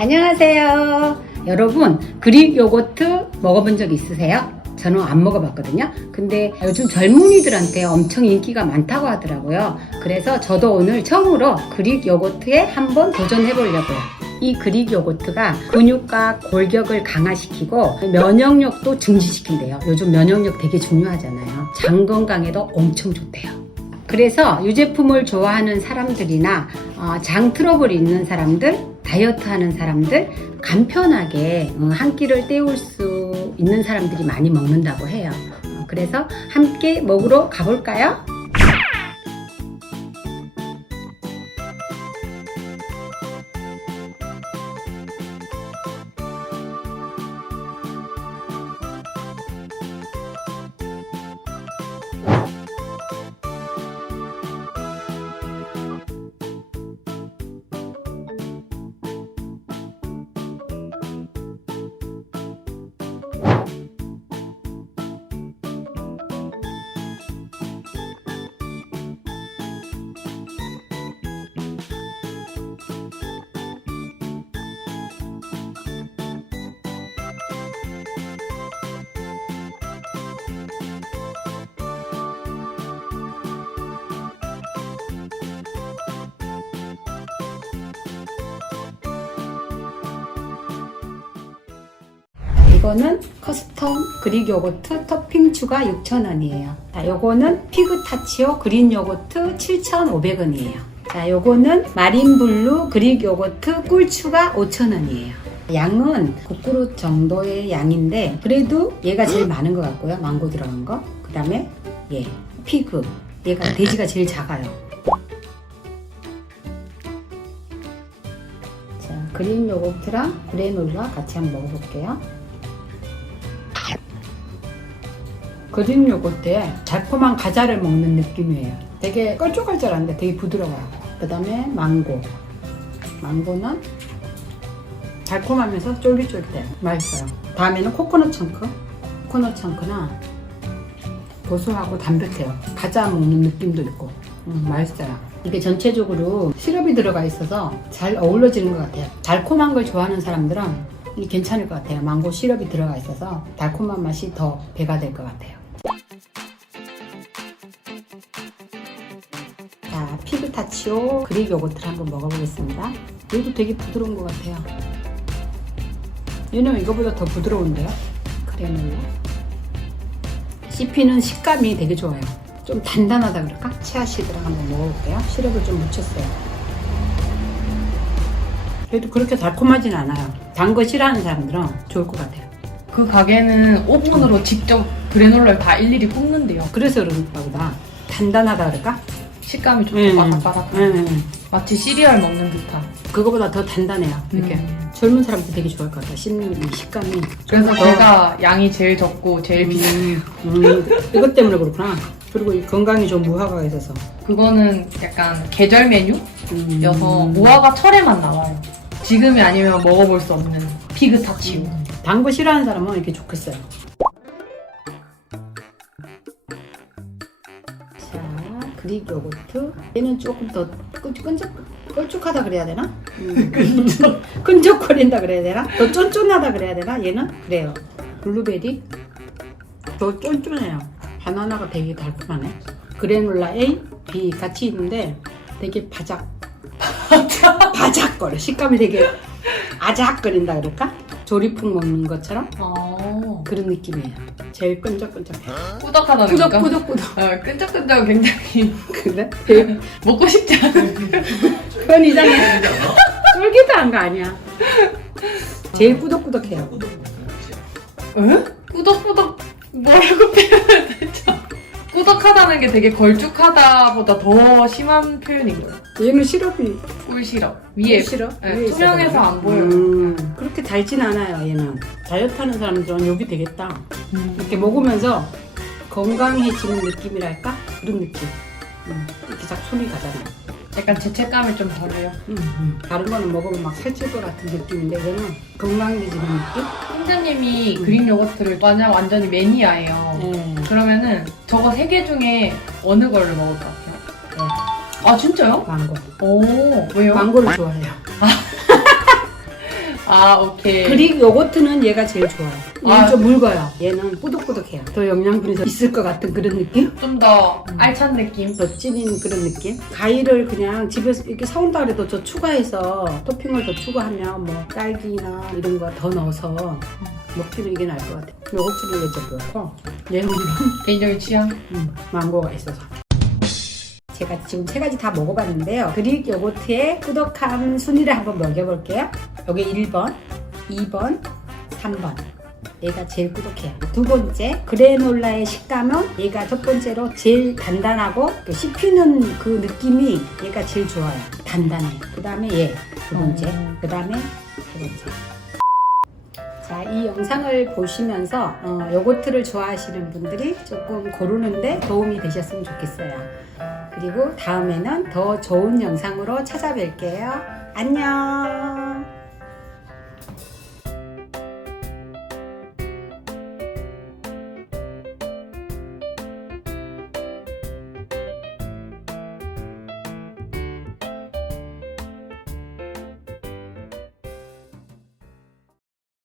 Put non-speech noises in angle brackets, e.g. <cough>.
안녕하세요. 여러분, 그릭 요거트 먹어본 적 있으세요? 저는 안 먹어봤거든요. 근데 요즘 젊은이들한테 엄청 인기가 많다고 하더라고요. 그래서 저도 오늘 처음으로 그릭 요거트에 한번 도전해 보려고요. 이 그릭 요거트가 근육과 골격을 강화시키고 면역력도 증진시킨대요. 요즘 면역력 되게 중요하잖아요. 장 건강에도 엄청 좋대요. 그래서 이 제품을 좋아하는 사람들이나 어, 장 트러블이 있는 사람들, 다이어트 하는 사람들, 간편하게 어, 한 끼를 때울 수 있는 사람들이 많이 먹는다고 해요. 어, 그래서 함께 먹으러 가볼까요? 이거는 커스텀 그릭 요거트 토핑 추가 6,000원이에요. 자, 요거는 피그 타치오 그린 요거트 7,500원이에요. 자, 요거는 마린 블루 그릭 요거트 꿀 추가 5,000원이에요. 양은 국그릇 정도의 양인데 그래도 얘가 제일 많은 것 같고요. 망고 들어간 거. 그 다음에 얘 피그. 얘가 돼지가 제일 작아요. 자, 그린 요거트랑 그래놀라 같이 한번 먹어볼게요. 그린 요거트에 달콤한 과자를 먹는 느낌이에요. 되게 껄쭉껄쭉한데 되게 부드러워요. 그 다음에 망고. 망고는 달콤하면서 쫄깃쫄깃해. 맛있어요. 다음에는 코코넛 청크. 코코넛 청크는 고소하고 담백해요. 과자 먹는 느낌도 있고. 음, 맛있어요. 이게 전체적으로 시럽이 들어가 있어서 잘 어우러지는 것 같아요. 달콤한 걸 좋아하는 사람들은 이 괜찮을 것 같아요. 망고 시럽이 들어가 있어서 달콤한 맛이 더 배가 될 것 같아요. 피그타치오 그릭 요거트를 한번 먹어보겠습니다. 얘도 되게 부드러운 것 같아요. 얘는 이거보다 더 부드러운데요? 그래놀라. 씹히는 식감이 되게 좋아요. 좀 단단하다 그럴까? 치아씨드랑 한번 먹어볼게요. 시럽을 좀 묻혔어요. 그래도 그렇게 달콤하진 않아요. 단 거 싫어하는 사람들은 좋을 것 같아요. 그 가게는 오븐으로 직접 그래놀라를 다 일일이 굽는데요. 그래서 그런가 보다. 단단하다 그럴까? 식감이 좀 음. 바삭바삭. 음, 마치 시리얼 먹는 듯한. 그거보다 더 단단해요. 이렇게 음. 젊은 사람들 되게 좋아할 것 같아요. 씹는 이 식감이. 그래서 좀 더- 제가 양이 제일 적고 제일 비싼. 음, 음, 이것 때문에 그렇구나. 그리고 이 건강이 좀 무화과가 있어서. 그거는 약간 계절 메뉴여서 음. 무화과 철에만 나와요. 지금이 아니면 먹어볼 수 없는 피그타치오. 단거 싫어하는 사람은 이렇게 좋겠어요. 그릭 요거트. 얘는 조금 더 끈- 끈적, 끈적하다 그래야 되나? 음. <laughs> 끈적거린다 그래야 되나? 더 쫀쫀하다 그래야 되나? 얘는 그래요. 블루베리 더 쫀쫀해요. 바나나가 되게 달콤하네. 그래놀라 A, B 같이 있는데 되게 바작 바작거려. 식감이 되게 아작거린다 그럴까? 조리풍 먹는 것처럼 어. 그런 느낌이에요. 제일 끈적끈적해. 꾸덕하다는 건가? 꾸덕꾸덕꾸덕. 어, 끈적끈적 굉장히 근데 되게 <laughs> 먹고 싶지 않은. 그건 이상해. 쫄깃한 거 아니야. 제일 꾸덕꾸덕해요. 응? 꾸덕꾸덕 뭐라고 표현해야 되죠? 꾸덕하다는 게 되게 걸쭉하다보다 더 심한 표현인 거예요. 얘는 시럽이 꿀시럽 위에 싫어? 네, 투명해서 안 보여요. 음, 그렇게 달진 않아요. 얘는 다이어트 하는 사람들은 여기 되겠다. 음. 이렇게 먹으면서 건강해지는 느낌이랄까 그런 느낌. 음, 이렇게 딱 손이 가잖아요. 약간 죄책감을 좀 덜어요. 음, 음. 다른 거는 먹으면 막 살찔 것 같은 느낌인데 얘는 건강해지는 느낌? 팀장님이 음. 그린 요거트를 완전 완전히 매니아예요. 네. 그러면은 저거 세 개 중에 어느 걸로 먹을 것 같아요? 아 진짜요? 망고. 오 왜요? 망고를 좋아해요. 아 오케이. 그릭 요거트는 얘가 제일 좋아요. 얘는 아. 좀 묽어요. 얘는 꾸덕꾸덕해요. 더 영양분이 더 있을 것 같은 그런 느낌? 좀 더 알찬 느낌. 더 찐인 그런 느낌? 가위를 그냥 집에서 이렇게 사온다 그래도 저 추가해서 토핑을 더 추가하면 뭐 딸기나 이런 거 더 넣어서 먹기는 이게 나을 것 같아요. 요거트는 이제 그렇고 얘는 <laughs> 개인적인 취향. 음, 망고가 있어서. 제가 지금 세 가지 다 먹어봤는데요. 그릭 요거트의 꾸덕함 순위를 한번 먹여볼게요. 여기 1번, 2번, 3번. 얘가 제일 꾸덕해요. 두 번째, 그래놀라의 식감은 얘가 첫 번째로 제일 단단하고 또 씹히는 그 느낌이 얘가 제일 좋아요. 단단해요. 그 다음에 얘, 두 번째. 음. 그 다음에 세 번째. 자, 이 영상을 보시면서 어, 요거트를 좋아하시는 분들이 조금 고르는데 도움이 되셨으면 좋겠어요. 그리고 다음에는 더 좋은 영상으로 찾아뵐게요. 안녕!